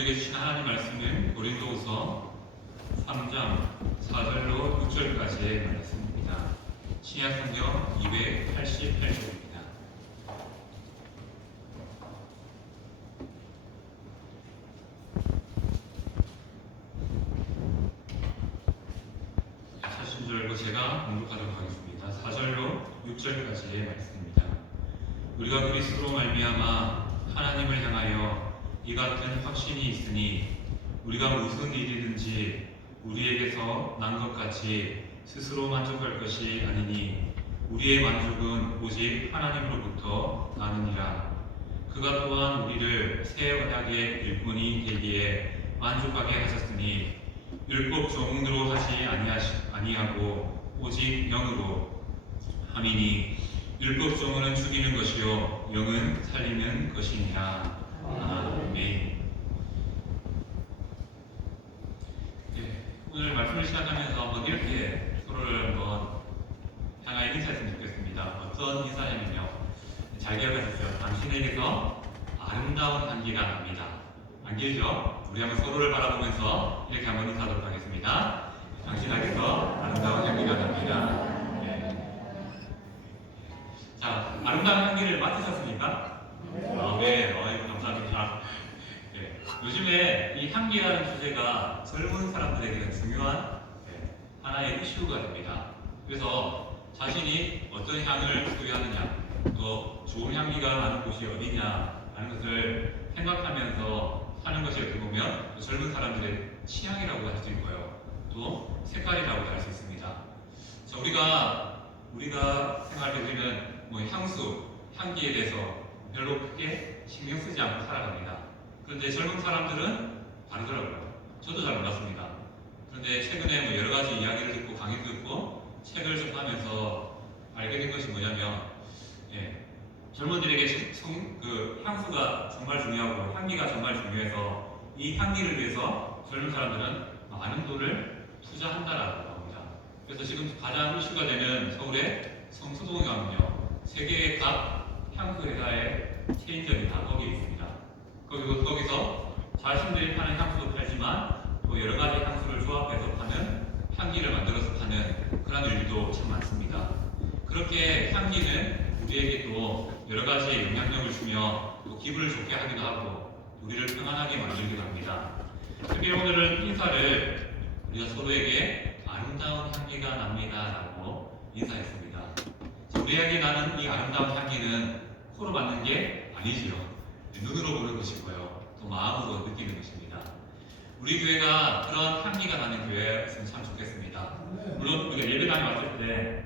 우리에게 주신 하나님 말씀은 고린도후서 3장 4절로 6절까지의 말씀입니다. 신약성경 288쪽입니다. 찾으신 줄 알고 제가 공독하도록 하겠습니다. 4절로 6절까지의 말씀입니다. 우리가 그리스도로 말미암아 하나님을 향하여 이 같은 확신이 있으니 우리가 무슨 일이든지 우리에게서 난 것 같이 스스로 만족할 것이 아니니 우리의 만족은 오직 하나님으로부터 나느니라. 그가 또한 우리를 새 언약의 일꾼이 되기에 만족하게 하셨으니 율법 종으로 하지 아니하고 오직 영으로 함이니 율법 종은 죽이는 것이요 영은 살리는 것이니라. 아멘. 네, 오늘 말씀을 시작하면서 한번 이렇게 서로를 한번 향하여 인사했으면 좋겠습니다. 어떤 인사냐면요, 잘 기억하셨어요? 당신에게서 아름다운 향기가 납니다. 안 길죠? 우리 한번 서로를 바라보면서 이렇게 한번 인사하도록 하겠습니다. 당신에게서 아름다운 향기가 납니다. 네. 자, 아름다운 향기를 맡으셨습니까? 네, 감사합니다. 네, 요즘에 이 향기라는 주제가 젊은 사람들에게는 중요한 하나의 이슈가 됩니다. 그래서 자신이 어떤 향을 소유하느냐, 또 좋은 향기가 나는 곳이 어디냐라는 것을 생각하면서 사는 것이 어떻게 보면 젊은 사람들의 취향이라고 할 수 있고요, 또 색깔이라고 할 수 있습니다. 자, 우리가 생각할 때 우리는 향수, 향기에 대해서 별로 크게 신경 쓰지 않고 살아갑니다. 그런데 젊은 사람들은 다르더라고요. 저도 잘 몰랐습니다. 그런데 최근에 여러 가지 이야기를 듣고 강의도 듣고 책을 접하면서 알게 된 것이 뭐냐면, 젊은들에게 향수가 정말 중요하고 향기가 정말 중요해서 이 향기를 위해서 젊은 사람들은 많은 돈을 투자한다라고 합니다. 그래서 지금 가장 이슈가 되는 서울의 성수동에 가면요, 세계의 각 향수 회사의 체인점이 다 거기 있습니다. 거기서 자신들이 파는 향수도 팔지만 또 여러 가지 향수를 조합해서 파는, 향기를 만들어서 파는 그런 일도 참 많습니다. 그렇게 향기는 우리에게도 여러 가지 영향력을 주며 또 기분을 좋게 하기도 하고 우리를 평안하게 만들기도 합니다. 특히 오늘은 인사를 우리가 서로에게 아름다운 향기가 납니다라고 인사했습니다. 우리에게 나는 이 아름다운 향기는 코로 맡는 게 아니지요. 눈으로 보는 것이고요, 또 마음으로 느끼는 것입니다. 우리 교회가 그런 향기가 나는 교회였으면 참 좋겠습니다. 물론 우리가 예배당에 왔을 때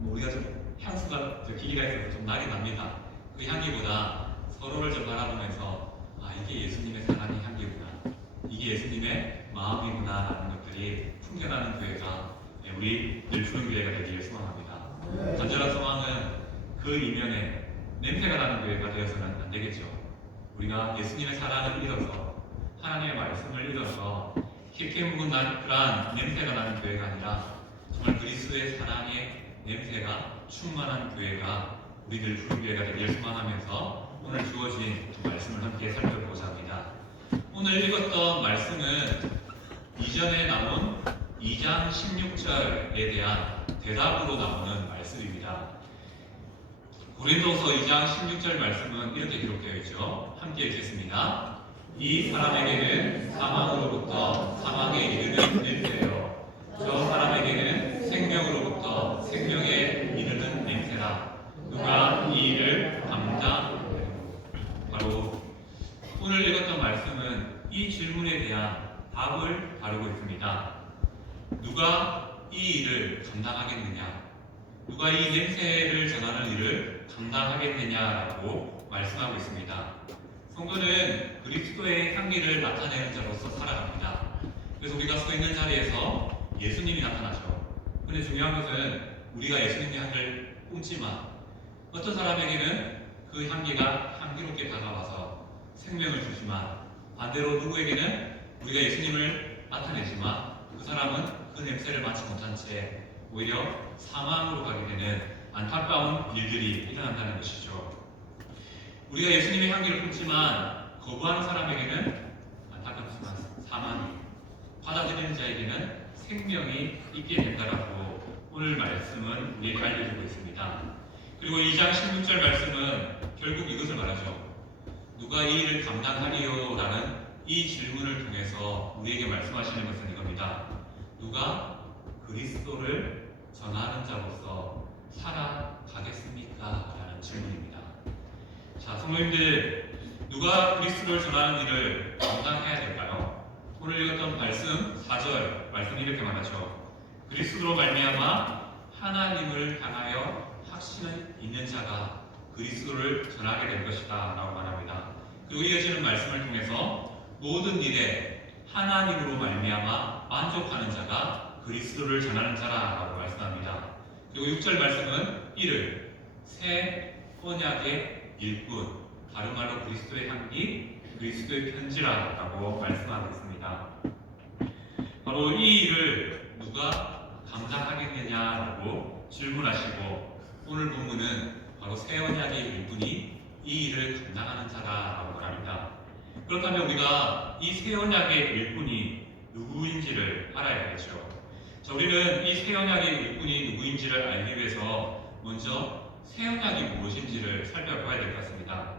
우리가 좀 향수가 기기가 있어서 좀 나긴 납니다. 그 향기보다 서로를 좀 바라보면서 이게 예수님의 사랑의 향기구나, 이게 예수님의 마음이구나 라는 것들이 풍겨나는 교회가 우리 늘 푸른 교회가 되기를 소망합니다. 간절한 소망은 그 이면에 냄새가 나는 교회가 되어서는 안 되겠죠. 우리가 예수님의 사랑을 잃어서, 하나님의 말씀을 잃어서 희귀무근한 냄새가 나는 교회가 아니라 정말 그리스도의 사랑의 냄새가 충만한 교회가 우리들 푸른 교회가 되기를 소망하면서 오늘 주어진 말씀을 함께 살펴보고자 합니다. 오늘 읽었던 말씀은 이전에 나온 2장 16절에 대한 대답으로 나오는 말씀입니다. 고린도서 2장 16절 말씀은 이렇게 기록되어 있죠. 함께 읽겠습니다. 이 사람에게는 사망으로부터 사망에 이르는 냄새요, 저 사람에게는 생명으로부터 생명에 이르는 냄새라. 누가 이 일을 감당하리요? 바로 오늘 읽었던 말씀은 이 질문에 대한 답을 다루고 있습니다. 누가 이 일을 감당하겠느냐? 누가 이 냄새를 전하는 일을 감당하겠느냐라고 말씀하고 있습니다. 성도는 그리스도의 향기를 나타내는 자로서 살아갑니다. 그래서 우리가 서 있는 자리에서 예수님이 나타나죠. 그런데 중요한 것은 우리가 예수님의 향기를 뿜지만 어떤 사람에게는 그 향기가 향기롭게 다가와서 생명을 주지만, 반대로 누구에게는 우리가 예수님을 나타내지만 그 사람은 그 냄새를 맡지 못한 채 오히려 사망으로 가게 되는 안타까운 일들이 일어난다는 것이죠. 우리가 예수님의 향기를 품지만 거부하는 사람에게는 생명이 있게 된다라고 오늘 말씀은 우리에게 알려주고 있습니다. 그리고 2장 16절 말씀은 결국 이것을 말하죠. 누가 이 일을 감당하리요? 라는 이 질문을 통해서 우리에게 말씀하시는 것은 이겁니다. 누가 그리스도를 전하는 자로서 살아가겠습니까? 라는 질문입니다. 자, 성도님들, 누가 그리스도를 전하는 일을 감당해야 될까요? 오늘 읽었던 말씀 4절 말씀이 이렇게 말하죠. 그리스도로 말미암아 하나님을 향하여 확신은 있는 자가 그리스도를 전하게 될 것이다 라고 말합니다. 그리고 이어지는 말씀을 통해서 모든 일에 하나님으로 말미암아 만족하는 자가 그리스도를 전하는 자라라고 말씀합니다. 그리고 6절 말씀은 이를 새 언약의 일꾼, 다른 말로 그리스도의 향기, 그리스도의 편지라고 말씀하고 있습니다. 바로 이 일을 누가 감당하겠느냐라고 질문하시고 오늘 본문은 바로 새 언약의 일꾼이 이 일을 감당하는 자라고 말합니다. 그렇다면 우리가 이 새 언약의 일꾼이 누구인지를 알아야겠죠. 자, 우리는 이 새 언약의 일꾼이 누구인지를 알기 위해서 먼저 새 언약이 무엇인지를 살펴봐야 될 것 같습니다.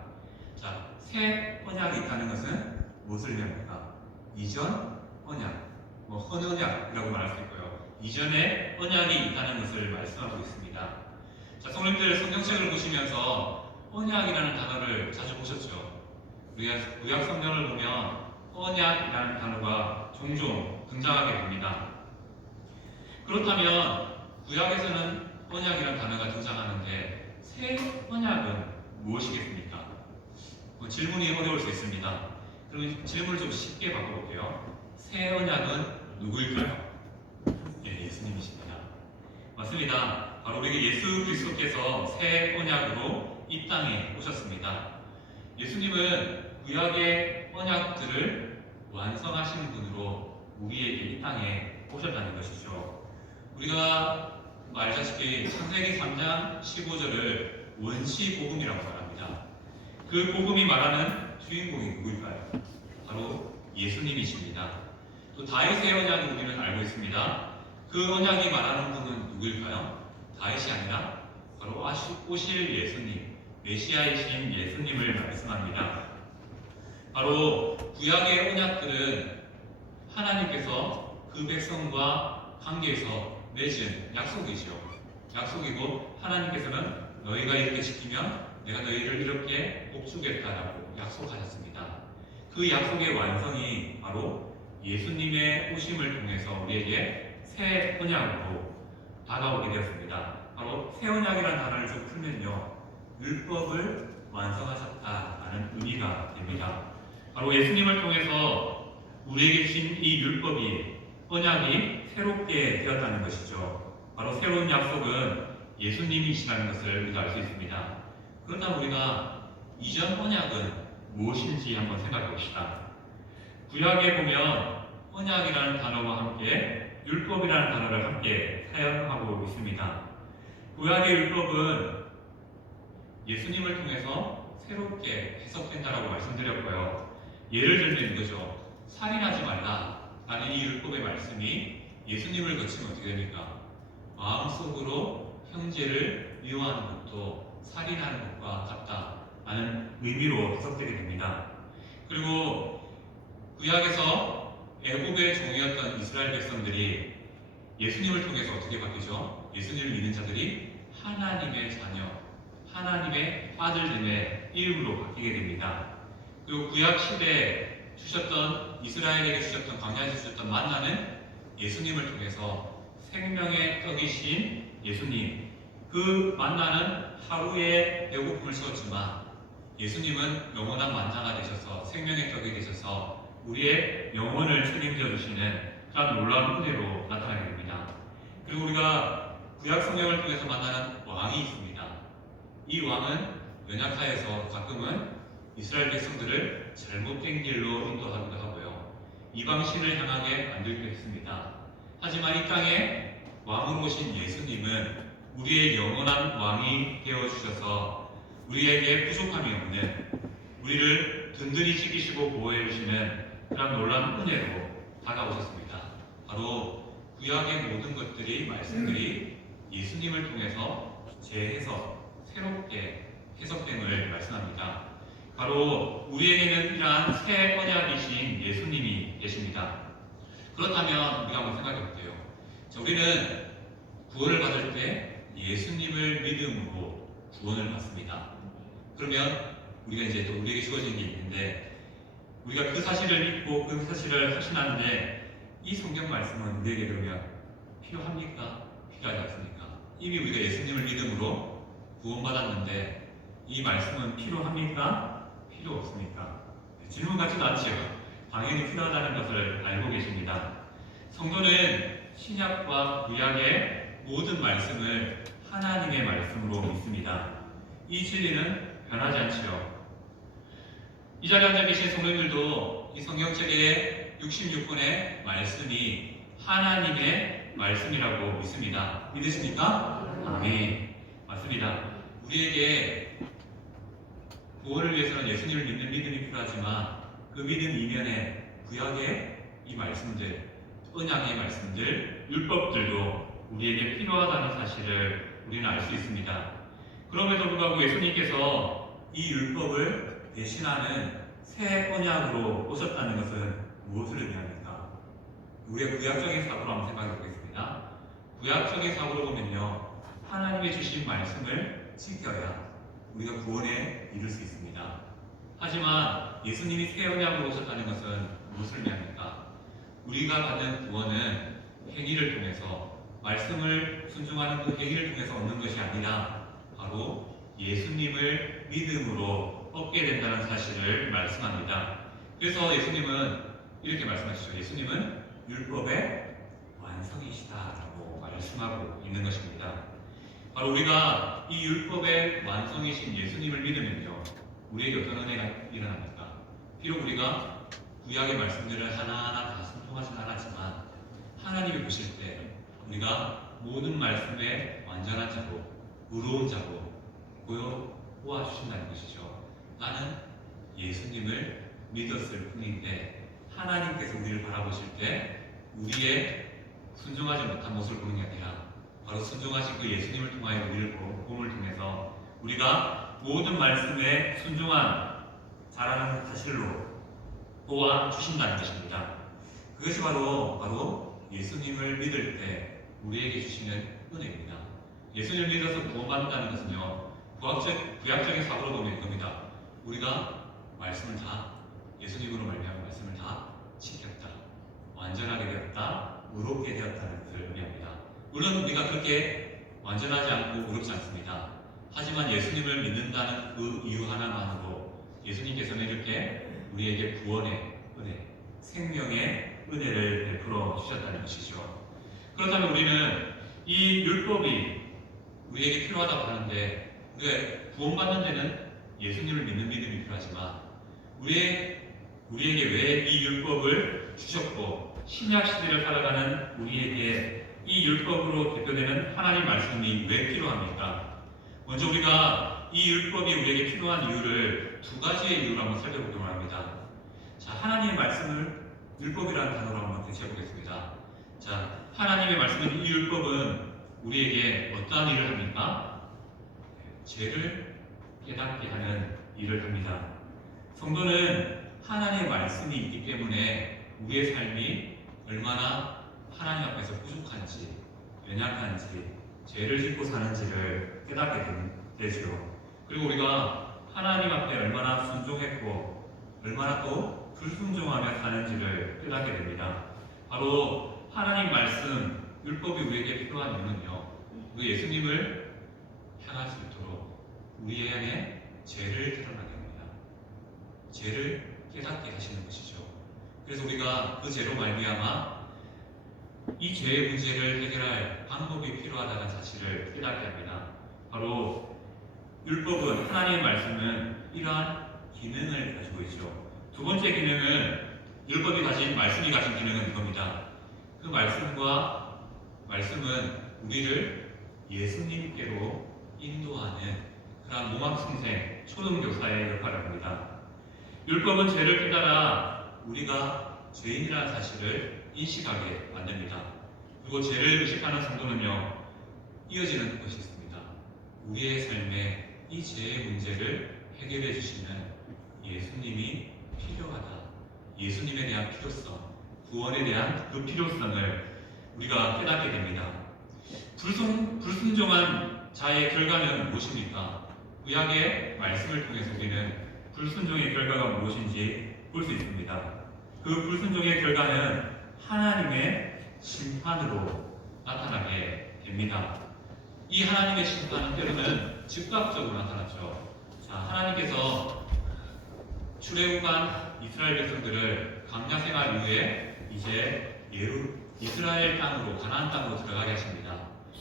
자, 새 언약이 있다는 것은 무엇을 의미합니까? 이전 언약, 헌 언약이라고 말할 수 있고요. 이전에 언약이 있다는 것을 말씀하고 있습니다. 자, 성도님들 성경책을 보시면서 언약이라는 단어를 자주 보셨죠? 우리가 구약 성경을 보면 언약이라는 단어가 종종 등장하게 됩니다. 그렇다면 구약에서는 언약이라는 단어가 등장하는데 새 언약은 무엇이겠습니까? 질문이 어려울 수 있습니다. 그럼 질문을 좀 쉽게 바꿔볼게요. 새 언약은 누구일까요? 예, 예수님이십니다. 맞습니다. 바로 우리 예수 그리스도께서 새 언약으로 이 땅에 오셨습니다. 예수님은 구약의 언약들을 완성하시는 분으로 우리에게 이 땅에 오셨다는 것이죠. 우리가 말다시피 창세기 3장 15절을 원시복음이라고 말합니다. 그 복음이 말하는 주인공이 누구일까요? 바로 예수님이십니다. 또 다윗의 언약을 우리는 알고 있습니다. 그 언약이 말하는 분은 누구일까요? 다윗이 아니라 바로 오실 예수님, 메시아이신 예수님을 말씀합니다. 바로 구약의 언약들은 하나님께서 그 백성과 관계에서 맺은 약속이죠. 약속이고 하나님께서는 너희가 이렇게 지키면 내가 너희를 이렇게 복주겠다라고 약속하셨습니다. 그 약속의 완성이 바로 예수님의 오심을 통해서 우리에게 새 언약으로 다가오게 되었습니다. 바로 새 언약이라는 단어를 좀 풀면요, 율법을 완성하셨다라는 의미가 됩니다. 바로 예수님을 통해서 우리에게 주신 이 율법이, 언약이 새롭게 되었다는 것이죠. 바로 새로운 약속은 예수님이시라는 것을 우리가 알 수 있습니다. 그렇다면 우리가 이전 언약은 무엇인지 한번 생각해 봅시다. 구약에 보면 언약이라는 단어와 함께 율법이라는 단어를 함께 사용하고 있습니다. 구약의 율법은 예수님을 통해서 새롭게 해석된다라고 말씀드렸고요. 예를 들면 이거죠. 살인하지 말라 라는 이 율법의 말씀이 예수님을 거치면 어떻게 됩니까? 마음속으로 형제를 미워하는 것도 살인하는 것과 같다라는 의미로 해석되게 됩니다. 그리고 구약에서 애굽의 종이었던 이스라엘 백성들이 예수님을 통해서 어떻게 바뀌죠? 예수님을 믿는 자들이 하나님의 자녀, 하나님의 아들됨의 이름으로 바뀌게 됩니다. 그리고 구약 시대에 주셨던, 이스라엘에게 주셨던, 광야에서 주셨던 만나는 예수님을 통해서 생명의 떡이신 예수님, 그 만나는 하루의 배고픔을 채웠지만 예수님은 영원한 만나가 되셔서 생명의 떡이 되셔서 우리의 영혼을 책임져 주시는 그런 놀라운 은혜로 나타나게 됩니다. 그리고 우리가 구약 성경을 통해서 만나는 왕이 있습니다. 이 왕은 연약하여서 가끔은 이스라엘 백성들을 잘못된 길로 인도하기도 하고요, 이방신을 향하게 만들기도 했습니다. 하지만 이 땅에 왕으로 오신 예수님은 우리의 영원한 왕이 되어주셔서 우리에게 부족함이 없는, 우리를 든든히 지키시고 보호해 주시는 그런 놀라운 은혜로 다가오셨습니다. 바로 구약의 모든 것들이 말씀들이 예수님을 통해서 재해석, 새롭게 해석됨을 말씀합니다. 바로 우리에게는 이러한 새 언약이신 예수님이 계십니다. 그렇다면 우리가 한번 생각해 볼게요. 자, 우리는 구원을 받을 때 예수님을 믿음으로 구원을 받습니다. 그러면 우리가 이제 또 우리에게 주어진 게 있는데 우리가 그 사실을 믿고 그 사실을 확신하는데 이 성경 말씀은 우리에게 그러면 필요합니까? 필요하지 않습니까? 이미 우리가 예수님을 믿음으로 구원받았는데 이 말씀은 필요합니까? 필요 없습니까? 질문 같지도 않지요. 당연히 필요하다는 것을 알고 계십니다. 성도는 신약과 구약의 모든 말씀을 하나님의 말씀으로 믿습니다. 이 진리는 변하지 않지요. 이 자리에 앉아 계신 성도님들도 이 성경책의 66권의 말씀이 하나님의 말씀이라고 믿습니다. 믿으십니까? 아멘. 맞습니다. 우리에게 구원을 위해서는 예수님을 믿는 믿음이 필요하지만 그 믿음 이면에 구약의 이 말씀들, 언약의 말씀들, 율법들도 우리에게 필요하다는 사실을 우리는 알 수 있습니다. 그럼에도 불구하고 예수님께서 이 율법을 대신하는 새 언약으로 오셨다는 것은 무엇을 의미합니까? 우리가 구약적인 사고로 한번 생각해 보겠습니다. 구약적인 사고로 보면요, 하나님의 주신 말씀을 지켜야 우리가 구원에 이룰 수 있습니다. 하지만 예수님이 새 언약으로 오셨다는 것은 무엇을 의미합니까? 우리가 받는 구원은 행위를 통해서 말씀을 순종하는 그 행위를 통해서 얻는 것이 아니라 바로 예수님을 믿음으로 얻게 된다는 사실을 말씀합니다. 그래서 예수님은 이렇게 말씀하시죠. 예수님은 율법의 완성이시다라고 말씀하고 있는 것입니다. 바로 우리가 이 율법의 완성이신 예수님을 믿으면요, 우리에게 어떤 은혜가 일어납니까? 비록 우리가 구약의 말씀들을 하나하나 다 순종하진 않았지만 하나님이 보실 때 우리가 모든 말씀의 완전한 자로, 의로운 자로 보아주신다는 것이죠. 나는 예수님을 믿었을 뿐인데 하나님께서 우리를 바라보실 때 우리의 순종하지 못한 모습을 보는 게 아니라 바로 순종하신 그 예수님을 통하여 우리를 복음을 통해서 우리가 모든 말씀에 순종한 자라는 사실로 도와주신다는 것입니다. 그것이 바로 예수님을 믿을 때 우리에게 주시는 은혜입니다. 예수님을 믿어서 구원받는다는 것은요, 구약적인 사고로 보면 이겁니다. 우리가 말씀을 다, 예수님으로 말미암아 말씀을 다 지켰다, 완전하게 되었다, 의롭게 되었다는 것을 의미합니다. 물론 우리가 그렇게 완전하지 않고 의롭지 않습니다. 하지만 예수님을 믿는다는 그 이유 하나만으로 예수님께서는 이렇게 우리에게 구원의 은혜, 생명의 은혜를 베풀어 주셨다는 것이죠. 그렇다면 우리는 이 율법이 우리에게 필요하다고 하는데 우리가 구원받는 데는 예수님을 믿는 믿음이 필요하지만 우리에게 왜 이 율법을 주셨고 신약 시대를 살아가는 우리에게 이 율법으로 대표되는 하나님 말씀이 왜 필요합니까? 먼저 우리가 이 율법이 우리에게 필요한 이유를 두 가지의 이유로 한번 살펴보도록 합니다. 자, 하나님의 말씀을 율법이라는 단어로 한번 대체해 보겠습니다. 자, 하나님의 말씀은 이 율법은 우리에게 어떠한 일을 합니까? 죄를 깨닫게 하는 일을 합니다. 성도는 하나님의 말씀이 있기 때문에 우리의 삶이 얼마나 하나님 앞에서 부족한지, 연약한지, 죄를 짓고 사는지를 깨닫게 되죠. 그리고 우리가 하나님 앞에 얼마나 순종했고 얼마나 또 불순종하며 사는지를 깨닫게 됩니다. 바로 하나님 말씀, 율법이 우리에게 필요한 이유는요, 우리 예수님을 향할 수 있도록 우리 안에 죄를 드러나게 합니다. 죄를 깨닫게 하시는 것이죠. 그래서 우리가 그 죄로 말미암아 이 죄의 문제를 해결할 방법이 필요하다는 사실을 깨닫게 합니다. 바로 율법은, 하나님의 말씀은 이러한 기능을 가지고 있죠. 두 번째 기능은, 율법이 가진, 말씀이 가진 기능은 이겁니다. 그 말씀은 우리를 예수님께로 인도하는 그런 모막승생, 초등교사의 역할을 합니다. 율법은 죄를 깨달아 우리가 죄인이라는 사실을 인식하게 만듭니다. 그리고 죄를 의식하는 성도는요, 이어지는 것이 있습니다. 우리의 삶에 이 죄의 문제를 해결해 주시는 예수님이 필요하다. 예수님에 대한 필요성, 구원에 대한 그 필요성을 우리가 깨닫게 됩니다. 불순종한 자의 결과는 무엇입니까? 구약의 말씀을 통해서 우리는 불순종의 결과가 무엇인지 볼 수 있습니다. 그 불순종의 결과는 하나님의 심판으로 나타나게 됩니다. 이 하나님의 심판은 때로는 즉각적으로 나타났죠. 자, 하나님께서 출애굽한 이스라엘 백성들을 광야 생활 이후에 이제 이스라엘 땅으로, 가나안 땅으로 들어가게 하십니다.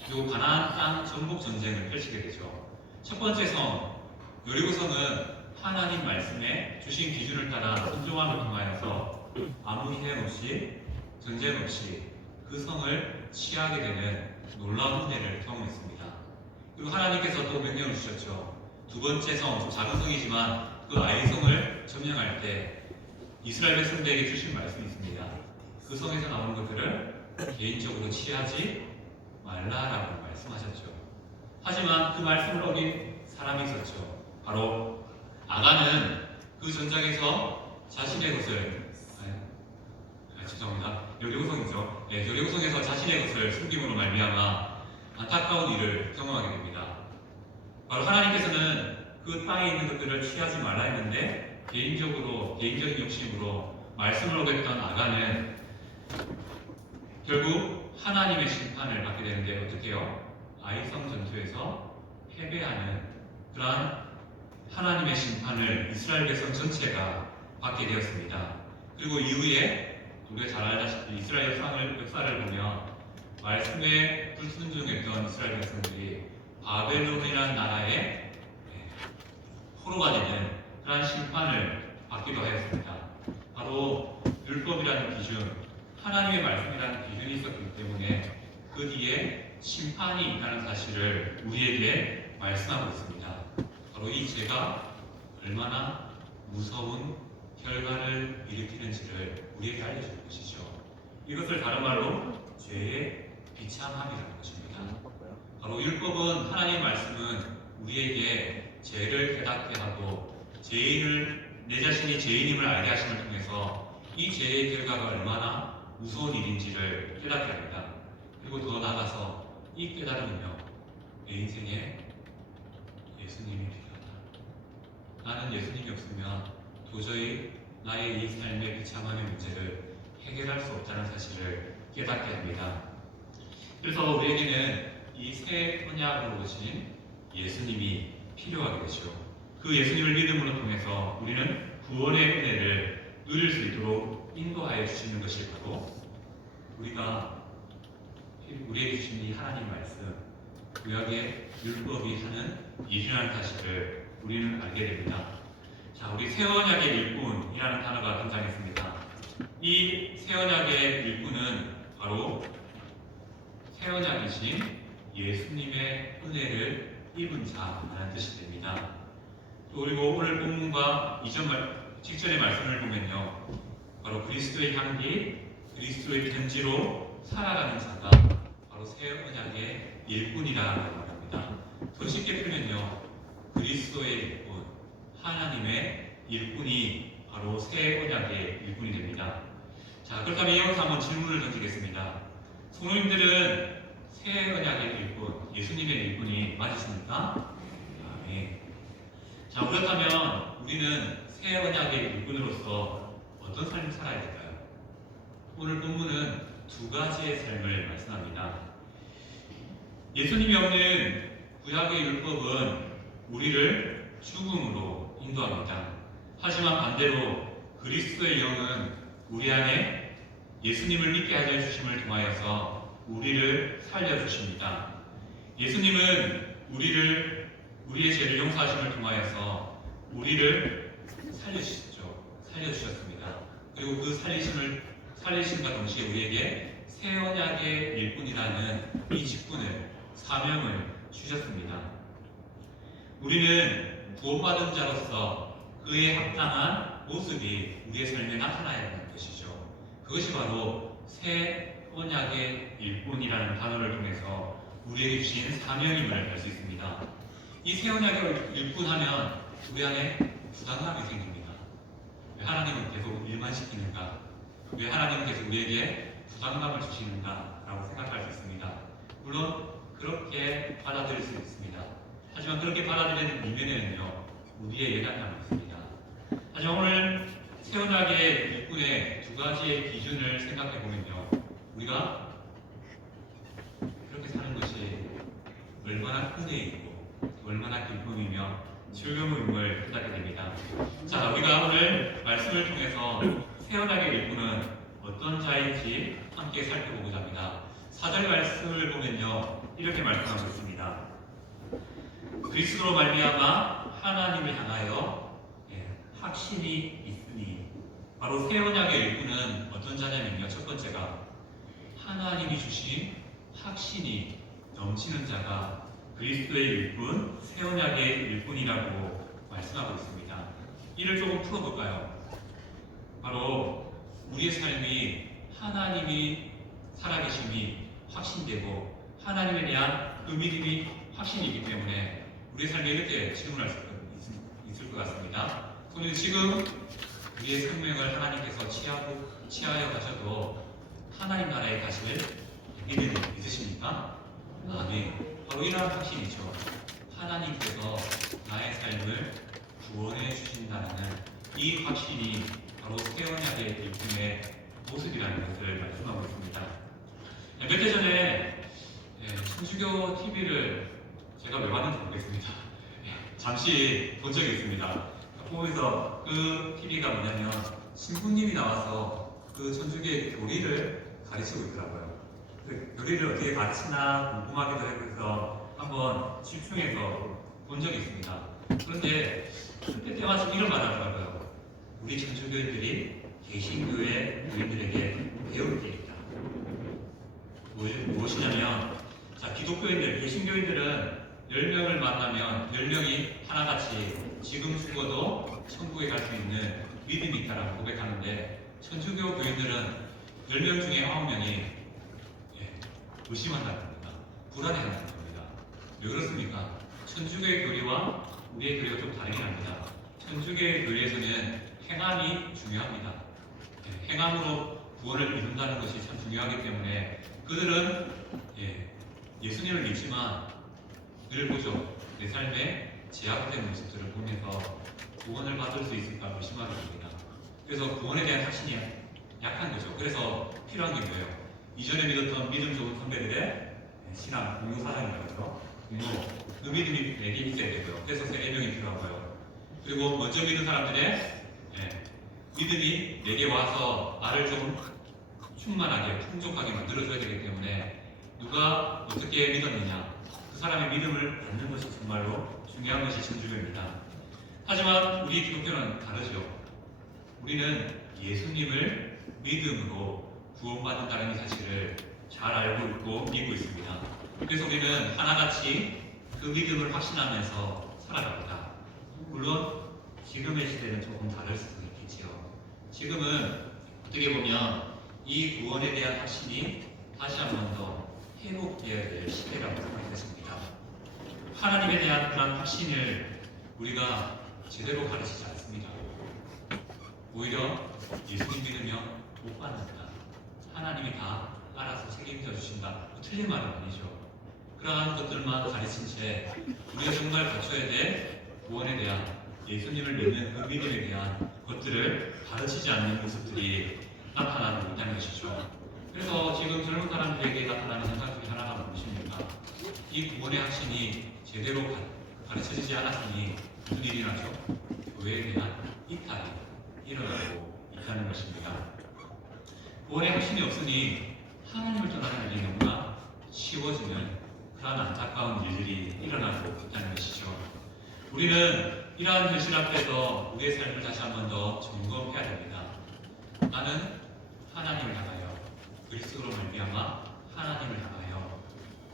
그리고 가나안 땅 정복 전쟁을 펼치게 되죠. 첫 번째 성 여리고성은 하나님 말씀에 주신 기준을 따라 순종함을 통하여서 아무 희생 없이, 전쟁 없이 그 성을 취하게 되는 놀라운 은혜를 경험했습니다. 그리고 하나님께서 또 명령을 주셨죠. 두 번째 성, 좀 작은 성이지만 그 아이성을 점령할 때 이스라엘 백성들에게 주신 말씀이 있습니다. 그 성에서 나오는 것들을 개인적으로 취하지 말라라고 말씀하셨죠. 하지만 그 말씀을 어긴 사람이 있었죠. 바로 아간은 그 전장에서 자신의 것을, 죄송합니다. 여리고성이죠. 여리고성에서 자신의 것을 숨김으로 말미암아 안타까운 일을 경험하게 됩니다. 바로 하나님께서는 그 땅에 있는 것들을 취하지 말라 했는데 개인적인 욕심으로 말씀을 어겼던 아간은 결국 하나님의 심판을 받게 되는데 어떻게 해요? 아이성 전투에서 패배하는 그러한 하나님의 심판을 이스라엘 백성 전체가 받게 되었습니다. 그리고 이후에 우리가 잘 알다시피 이스라엘 역사를 보면 말씀에 불순종했던 이스라엘 백성들이 바벨론이라는 나라의 포로가 되는 그러한 심판을 받기도 하였습니다. 바로 율법이라는 기준, 하나님의 말씀이라는 기준이 있었기 때문에 그 뒤에 심판이 있다는 사실을 우리에게 말씀하고 있습니다. 바로 이 죄가 얼마나 무서운 결과를 일으키는지를 우리에게 알려줄 것이죠. 이것을 다른 말로 죄의 비참함이라는 것입니다. 바로 율법은, 하나님의 말씀은 우리에게 죄를 깨닫게 하고 내 자신이 죄인임을 알게 하심을 통해서 이 죄의 결과가 얼마나 무서운 일인지를 깨닫게 합니다. 그리고 더 나아가서 이 깨달음은요, 내 인생에 예수님이 필요하다. 나는 예수님이 없으면 도저히 나의 이 삶의 비참함의 문제를 해결할 수 없다는 사실을 깨닫게 합니다. 그래서 우리에게는 이 새 언약으로 오신 예수님이 필요하게 되죠. 그 예수님을 믿음으로 통해서 우리는 구원의 은혜를 누릴 수 있도록 인도하여 주시는 것이 바로 우리에게 주신 이 하나님 말씀, 구약의 율법이 하는 일이라는 사실을 우리는 알게 됩니다. 자, 우리 새 언약의 일꾼이라는 단어가 등장했습니다. 이 새 언약의 일꾼은 바로 새 언약이신 예수님의 은혜를 입은 자라는 뜻이 됩니다. 또 그리고 오늘 본문과 직전의 말씀을 보면요, 바로 그리스도의 향기, 그리스도의 편지로 살아가는 자가 바로 새 언약의 일꾼이라고 말합니다. 더 쉽게 풀면요, 그리스도의 일꾼, 하나님의 일꾼이 바로 새 언약의 일꾼이 됩니다. 자, 그렇다면 이어서 한번 질문을 던지겠습니다. 성도님들은 새 언약의 일꾼, 예수님의 일꾼이 맞으십니까? 네. 자, 그렇다면 우리는 새 언약의 일꾼으로서 어떤 삶을 살아야 될까요? 오늘 본문은 두 가지의 삶을 말씀합니다. 예수님이 없는 구약의 율법은 우리를 죽음으로 인도합니다. 하지만 반대로 그리스도의 영은 우리 안에 예수님을 믿게 하여 주심을 통하여서 우리를 살려주십니다. 예수님은 우리의 죄를 용서하심을 통하여서 우리를 살려주셨습니다. 그리고 그 살리심과 동시에 우리에게 새 언약의 일꾼이라는 이 직분을, 사명을 주셨습니다. 우리는 구원받은 자로서 그에 합당한 모습이 우리의 삶에 나타나야 하는 것이죠. 그것이 바로 새 언약의 일꾼이라는 단어를 통해서 우리에게 주신 사명임을 알 수 있습니다. 이 새 언약의 일꾼 하면 우리 안에 부담감이 생깁니다. 왜 하나님은 계속 일만 시키는가? 왜 하나님은 계속 우리에게 부담감을 주시는가? 라고 생각할 수 있습니다. 물론 그렇게 받아들일 수 있습니다. 하지만 그렇게 받아들이는 이면에는요, 우리의 예단감이 있습니다. 하지만 오늘 새 언약의 일꾼의 두 가지의 기준을 생각해 보면요, 우리가 그렇게 사는 것이 얼마나 은혜이고 얼마나 기쁨이며 즐거움을 깨닫게 됩니다. 자, 우리가 오늘 말씀을 통해서 새 언약의 일꾼은 어떤 자인지 함께 살펴보고자 합니다. 4절 말씀을 보면요, 이렇게 말씀하고 있습니다. 그리스도로 말미암아 하나님을 향하여 확신이 있으니. 바로 새 언약의 일꾼은 어떤 자냐면요, 첫 번째가 하나님이 주신 확신이 넘치는 자가 그리스도의 일꾼, 새 언약의 일꾼이라고 말씀하고 있습니다. 이를 조금 풀어볼까요? 바로 우리의 삶이 하나님이 살아계심이 확신되고 하나님에 대한 그 믿음이 확신이기 때문에 우리의 삶에 이렇게 질문할 수 있을 것 같습니다. 그런데 지금 우리의 생명을 하나님께서 취하여 가셔도 하나님 나라에 가실 믿음이 있으십니까? 아멘. 바로 이러한 확신이죠. 하나님께서 나의 삶을 구원해 주신다는 이 확신이 바로 새 언약의 일꾼의 모습이라는 것을 말씀하고 있습니다. 몇 해 전에 천주교 TV를 제가 왜 봤는지 모르겠습니다. 잠시 본 적이 있습니다. 거기서 그 TV가 뭐냐면 신부님이 나와서 그 천주교의 교리를 가르치고 있더라고요. 그 교리를 어떻게 가르치나 궁금하기도 해서 한번 집중해서 본 적이 있습니다. 그런데 그때 때마침 이런 말을 하더라고요. 우리 천주교인들이 개신교의 교인들에게 배울 게 있다. 무엇이냐면, 자, 기독교인들, 개신교인들은 10명을 만나면 10명이 하나같이 지금 죽어도 천국에 갈 수 있는 믿음이 있다라고 고백하는데, 천주교 교인들은 10명 중에 9명이 의심한다는 겁니다. 불안해한다는 겁니다. 왜 그렇습니까? 천주교의 교리와 우리의 교리가 좀 다르긴 합니다. 천주교의 교리에서는 행함이 중요합니다. 행함으로 구원을 이룬다는 것이 참 중요하기 때문에 그들은 예수님을 믿지만 늘 보죠. 내 삶에 제약된 모습들을 보면서 구원을 받을 수 있을까 의심하게 됩니다. 그래서 구원에 대한 확신이 약한 거죠. 그래서 필요한 게 뭐예요? 이전에 믿었던 믿음 좋은 선배들의 신앙, 공유 사상이라고 하죠. 그 믿음이 내게 있어야 되고요. 그래서 세례명이 필요하고요. 그리고 먼저 믿은 사람들의 믿음이 내게 와서 나를 좀 충만하게, 풍족하게 만들어줘야 되기 때문에 누가 어떻게 믿었느냐, 그 사람의 믿음을 받는 것이 정말로 중요한 것이 천주교입니다. 하지만 우리 기독교는 다르죠. 우리는 예수님을 믿음으로 구원받는다는 이 사실을 잘 알고 있고 믿고 있습니다. 그래서 우리는 하나같이 그 믿음을 확신하면서 살아갑니다. 물론 지금의 시대는 조금 다를 수도 있겠지요. 지금은 어떻게 보면 이 구원에 대한 확신이 다시 한 번 더 회복되어야 될 시대라고 생각했습니다. 하나님에 대한 그런 확신을 우리가 제대로 가르치지 않습니다. 오히려 예수님 믿으면 못 받는다. 하나님이 다 알아서 책임져 주신다. 틀린 말은 아니죠. 그러한 것들만 가르친 채 우리가 정말 갖춰야 될 구원에 대한, 예수님을 믿는 그 믿음에 대한 것들을 가르치지 않는 모습들이 나타나고 있다는 것이죠. 그래서 지금 젊은 사람들에게 나타나는 현상 중에 하나가 무엇입니까? 이 구원의 확신이 제대로 가르쳐지지 않았으니 무슨 일이 나죠? 교회에 대한 이탈이 일어나고 있다는 것입니다. 구원의 확신이 없으니 하나님을 떠나는 일이 너무나 쉬워지는 그러한 안타까운 일들이 일어나고 있다는 것이죠. 우리는 이러한 현실 앞에서 우리의 삶을 다시 한 번 더 점검해야 됩니다. 나는 하나님을 향하여, 그리스도로 말미암아 하나님을 향하여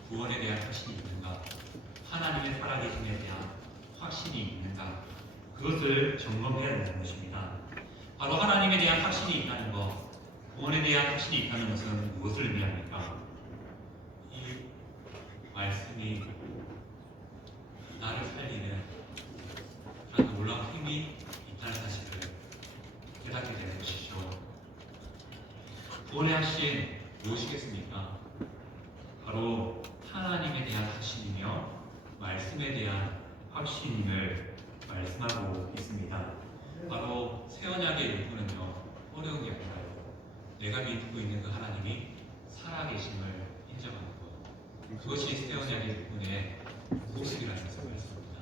구원에 대한 확신이 있는가? 하나님의 살아계심에 대한 확신이 있는가? 그것을 점검해야 되는 것입니다. 바로 하나님에 대한 확신이 있다는 것, 구원에 대한 대한 확신이 있다는 것은 무엇을 의미합니까? 이 말씀이 나를 살리는 그런 놀라운 힘이 있다는 사실을 깨닫게 되는 것이죠. 구원의 확신 무엇이겠습니까? 바로 하나님에 대한 확신이며 말씀에 대한 확신임을 말씀하고 있습니다. 바로 새 언약의 일부는요, 어려운 게 아니라요. 내가 믿고 있는 그 하나님이 살아계심을 인정하는 것. 그것이 새 언약의 일부의 모습이라는 것을 말씀합니다.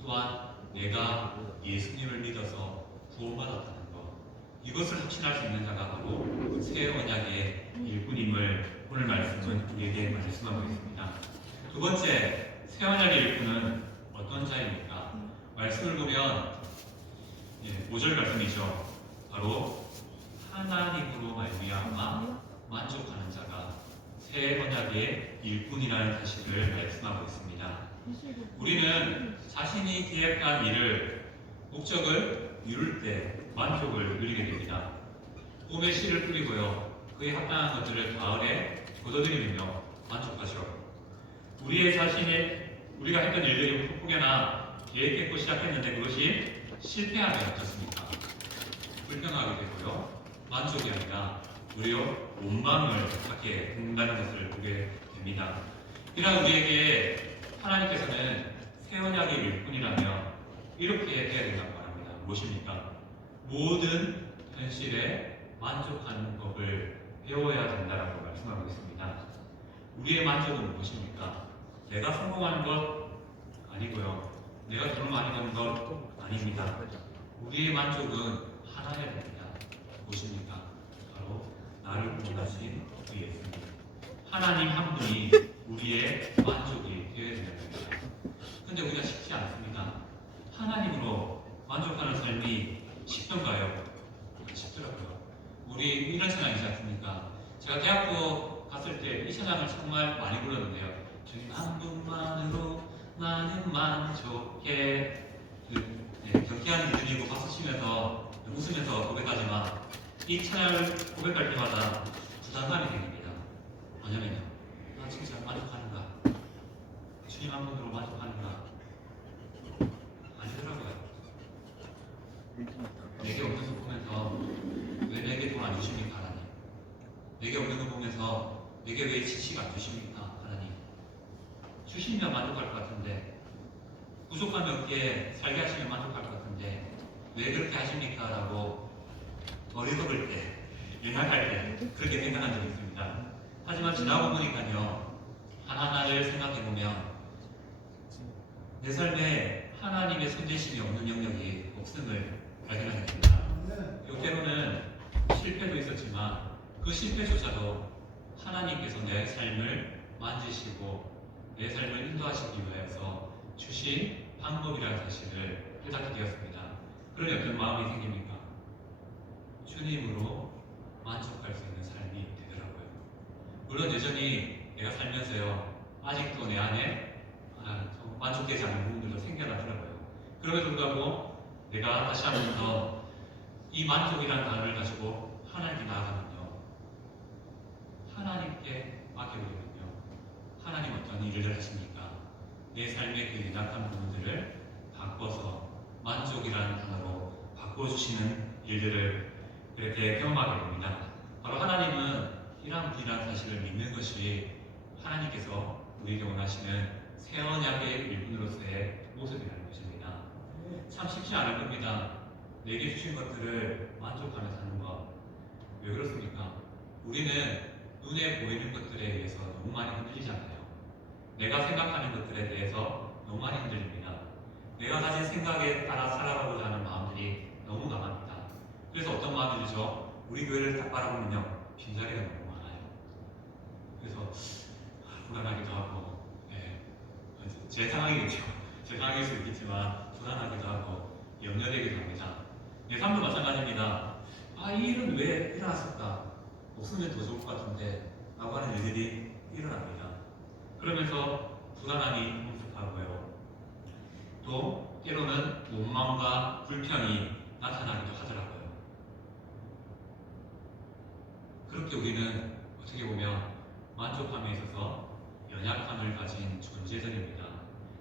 또한 내가 예수님을 믿어서 구원받았다는 것. 이것을 확신할 수 있는 자가 바로 새 언약의 일꾼임을 오늘 말씀은 우리에게 말씀하고 있습니다. 두 번째, 새 언약의 일꾼은 어떤 자입니까? 말씀을 보면 5절 말씀이죠. 바로 하나님으로 말미암아 만족하는 자가 새 언약의 일꾼이라는 사실을 말씀하고 있습니다. 우리는 자신이 계획한 일을 목적을 이룰 때 만족을 누리게 됩니다. 봄에 씨를 뿌리고요, 그에 합당한 것들을 가을에 거둬들이며 만족하죠. 우리가 했던 일들이 혹여나 계획했고 시작했는데 그것이 실패하면 어떻습니까? 불평하게 되고요, 만족이 아니라 오히려 원망을 갖게 된다는 것을 보게 됩니다. 이러한 우리에게 하나님께서는 새 언약의 일꾼이라면 이렇게 해야 된다고 말합니다. 무엇입니까? 모든 현실에 만족하는 법을 배워야 된다고 말씀하고 있습니다. 우리의 만족은 무엇입니까? 내가 성공하는 것 아니고요, 내가 돈을 많이 버는 것 아닙니다. 우리의 만족은 하나여야 됩니다. 무엇입니까? 바로 나를 구원하신 그 예수님, 하나님 한 분이 우리의 만족이 되어야 되는 겁니다. 근데 우리가 쉽지 않습니다. 하나님으로 만족하는 삶이 쉽던가요? 쉽더라고요. 우리 이런 찬양이지 않습니까? 제가 대학교 갔을 때 이 찬양을 정말 많이 불렀는데요. 주님 한 분만으로 나는 만족해. 경쾌한 리듬이고 박수 치면서 웃으면서 고백하지만 이 찬양을 고백할 때마다 부담감이 생깁니다. 왜냐면요, 나 진짜 만족하는가? 주님 한 분으로 만족하는가? 아니더라고요. 내게 없는 거 보면서 왜 내게 돈 안 주십니까, 하나님? 내게 없는 거 보면서 내게 왜 지식 안 주십니까, 하나님? 주시면 만족할 것 같은데, 부족함이 없게 살게 하시면 만족할 것 같은데 왜 그렇게 하십니까? 라고 어리석을 때, 연약할 때 그렇게 생각한 적이 있습니다. 하지만 지나고 보니까요, 하나하나를 생각해보면 내 삶에 하나님의 손대심이 없는 영역이 없음을 발견하게 됩니다. 때로는 실패도 있었지만 그 실패조차도 하나님께서 내 삶을 만지시고 내 삶을 인도하시기 위해서 주신 방법이라는 사실을 깨닫게 되었습니다. 그러니 어떤 마음이 생깁니까? 주님으로 만족할 수 있는 삶이 되더라고요. 물론 여전히 내가 살면서요, 아직도 내 안에 만족되지 않는 부분들도 생겨나더라고요. 그럼에도 불구하고 내가 다시 한번 더 이 만족이라는 단어를 가지고 하나님께 나아가면요, 하나님께 맡겨드리면요, 하나님 어떤 일을 하십니까? 내 삶의 그 연약한 부분들을 바꿔서 만족이라는 단어로 바꿔주시는 일들을 그렇게 경험하게 됩니다. 바로 하나님은 이러한 분이라는 사실을 믿는 것이 하나님께서 우리에게 원하시는 새 언약의 일꾼으로서의 모습이라는 것입니다. 참 쉽지 않을 겁니다. 내게 주신 것들을 만족하며 사는 것. 왜 그렇습니까? 우리는 눈에 보이는 것들에 의해서 너무 많이 흔들리잖아요. 내가 생각하는 것들에 대해서 너무 많이 흔들립니다. 내가 가진 생각에 따라 살아가고자 하는 마음들이 너무 강합니다. 그래서 어떤 마음이 들죠? 우리 교회를 딱 바라보면요, 빈자리가 너무 많아요. 그래서 불안하기도 하고, 제 상황이겠죠. 제 상황일 수 있겠지만 불안하기도 하고 염려되기도 합니다. 내 삶도 마찬가지입니다. 이 일은 왜 일어났을까? 없으면 더 좋을 것 같은데 라고 하는 일들이 일어납니다. 그러면서 불안함이 엄습하고요, 또 때로는 원망과 불평이 나타나기도 하더라고요. 그렇게 우리는 어떻게 보면 만족함에 있어서 연약함을 가진 존재들입니다.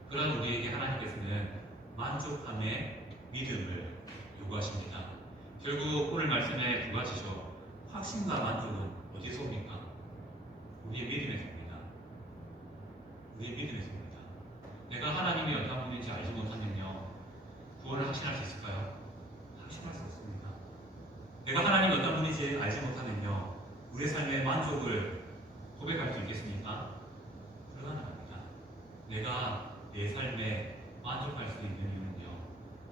그런 우리에게 하나님께서는 만족함의 믿음을 요구하십니다. 결국 오늘 말씀의 두 가지죠. 확신과 만족은 어디서 옵니까? 우리의 믿음에서 옵니다. 우리의 믿음에서 옵니다. 내가 하나님이 어떤 분인지 알지 못하면요, 구원을 확신할 수 있을까요? 확신할 수 없습니다. 내가 하나님이 어떤 분인지 알지 못하면요, 우리의 삶의 만족을 고백할 수 있겠습니까? 불가능합니다. 내가 내 삶에 만족할 수 있는 이유는요,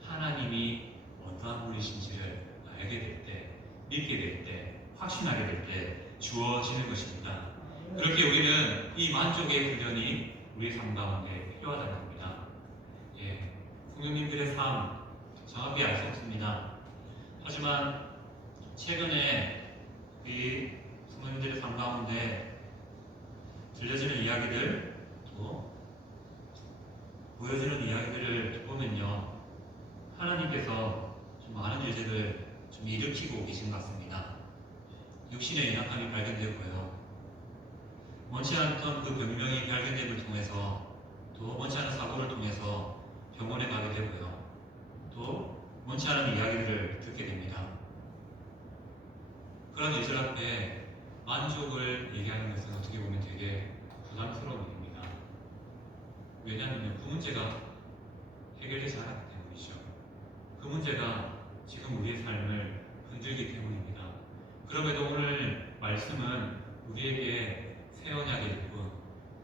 하나님이 어떠한 분이신지를 알게 될 때, 믿게 될 때, 확신하게 될 때 주어지는 것입니다. 그렇게 우리는 이 만족의 훈련이 우리 삶 가운데 필요하다는 겁니다. 예, 성령님들의 삶 정확히 알 수 없습니다. 하지만 최근에 이 성령님들의 삶 가운데 들려지는 이야기들, 또 보여지는 이야기들을 보면요, 하나님께서 좀 많은 일들을 좀 일으키고 계신 것 같습니다. 육신의 연약함이 발견되고요, 원치 않던 그 병명이 발견됨을 통해서, 또 원치 않은 사고를 통해서 병원에 가게 되고요, 또 원치 않은 이야기들을 듣게 됩니다. 그런 일들 앞에 만족을 얘기하는 것은 어떻게 보면 되게 부담스러운 일입니다. 왜냐하면 그 문제가 해결되지 않았기 때문이죠. 그 문제가 지금 우리의 삶을 흔들기 때문입니다. 그럼에도 오늘 말씀은 우리에게 새 언약의 일꾼,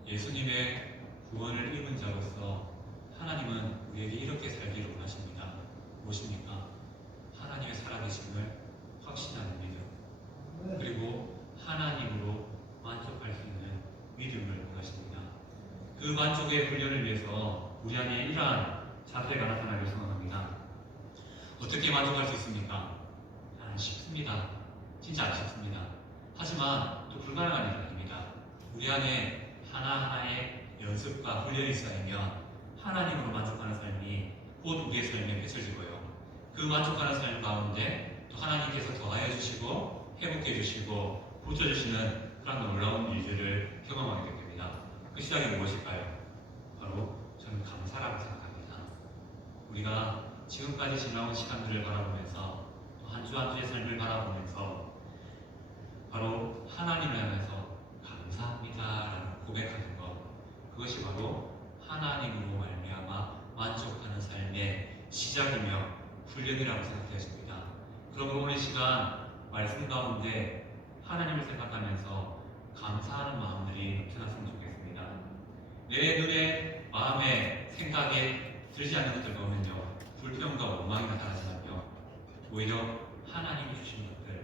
예수님의 구원을 입은 자로서 하나님은 우리에게 이렇게 살기를 원하십니다. 무엇입니까? 하나님의 살아계심을 확신하는 믿음, 그리고 하나님으로 만족할 수 있는 믿음을 원하십니다. 그 만족의 훈련을 위해서 우리 안에 이러한 자세가 나타나길 소원합니다. 어떻게 만족할 수 있습니까? 안 쉽습니다. 진짜 안 쉽습니다. 하지만 또 불가능한 일은 아닙니다. 우리 안에 하나하나의 연습과 훈련이 쌓이면 하나님으로 만족하는 삶이 곧 우리의 삶에 펼쳐지고요, 그 만족하는 삶 가운데 또 하나님께서 더하여 주시고 회복해 주시고 붙여주시는 그런 놀라운 일들을 경험하게 됩니다. 그 시작이 무엇일까요? 바로 저는 감사라고 생각합니다. 우리가 지금까지 지나온 시간들을 바라보면서 또 한 주 한 주의 삶을 바라보면서 바로 하나님을 향해서 감사합니다라고 고백하는 것, 그것이 바로 하나님으로 말미암아 만족하는 삶의 시작이며 훈련이라고 생각되어집니다. 그러므로 오늘 시간 말씀 가운데 하나님을 생각하면서 감사하는 마음들이 넘쳐났으면 좋겠습니다. 내 눈에, 마음에, 생각에 들지 않는 것들 보면요, 불평과 원망이 나타나지만요, 오히려 하나님이 주신 것들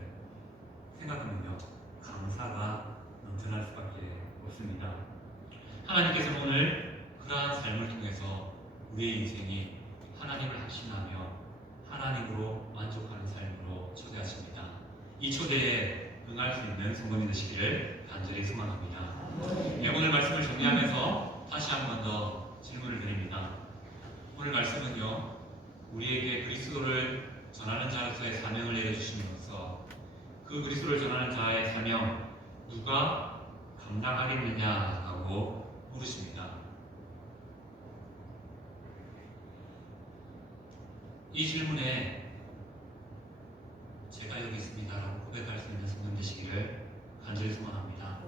생각하면요, 감사가 넘쳐날 수밖에 없습니다. 하나님께서는 오늘 그러한 삶을 통해서 우리의 인생이 하나님을 확신하며 하나님으로 만족하는 삶으로 초대하십니다. 이 초대에 응할 수 있는 성도님 되시기를 간절히 소망합니다. 네, 오늘 말씀을 정리하면서 다시 한 번 더 질문을 드립니다. 오늘 말씀은요, 우리에게 그리스도를 전하는 자로서의 사명을 내려주심으로써 그 그리스도를 전하는 자의 사명 누가 감당하겠느냐라고 물으십니다. 이 질문에 제가 여기 있습니다라고 고백할 수 있는 성도 되시기를 간절히 소망합니다.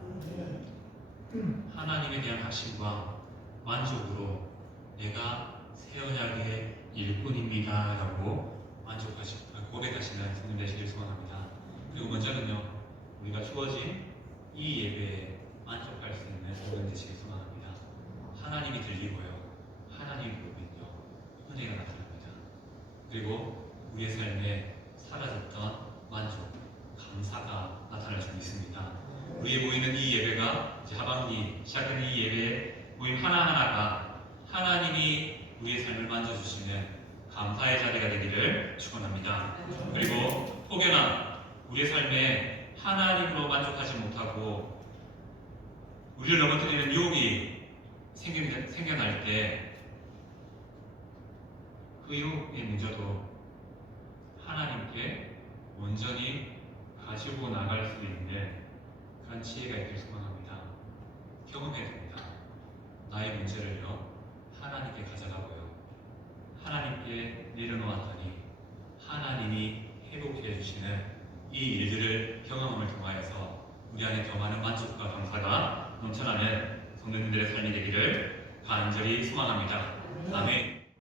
하나님에 대한 확신과 만족으로 내가 새 언약의 일꾼입니다라고 고백하시는 성도 되시기를 소망합니다. 그리고 먼저는요, 우리가 주어진 이 예배에 만족할 수 있는 성도 되시기를 소망합니다. 하나님이 들리고요, 하나님이 보이면요, 은혜가 나타납니다. 그리고 우리의 삶에 사라졌던 만족, 감사가 나타날 수 있습니다. 우리의 모이는 이 예배가 이제 하반기 시작되는 이 예배의 모임 하나하나가 하나님이 우리의 삶을 만져주시는 감사의 자리가 되기를 축원합니다. 그리고 혹여나 우리의 삶에 하나님으로 만족하지 못하고 우리를 넘어뜨리는 유혹이 생겨날 때 그 유혹의 문제도 하나님께 온전히 가지고 나갈 수 있는 문제를요 하나님께 가져가고요. 하나님께 내려놓았더니 하나님이 회복해 주시는 이 일들을 경험을 통하여서 우리 안에 더 많은 만족과 감사가 넘쳐나는 성도님들의 삶이 되기를 간절히 소망합니다. 아멘.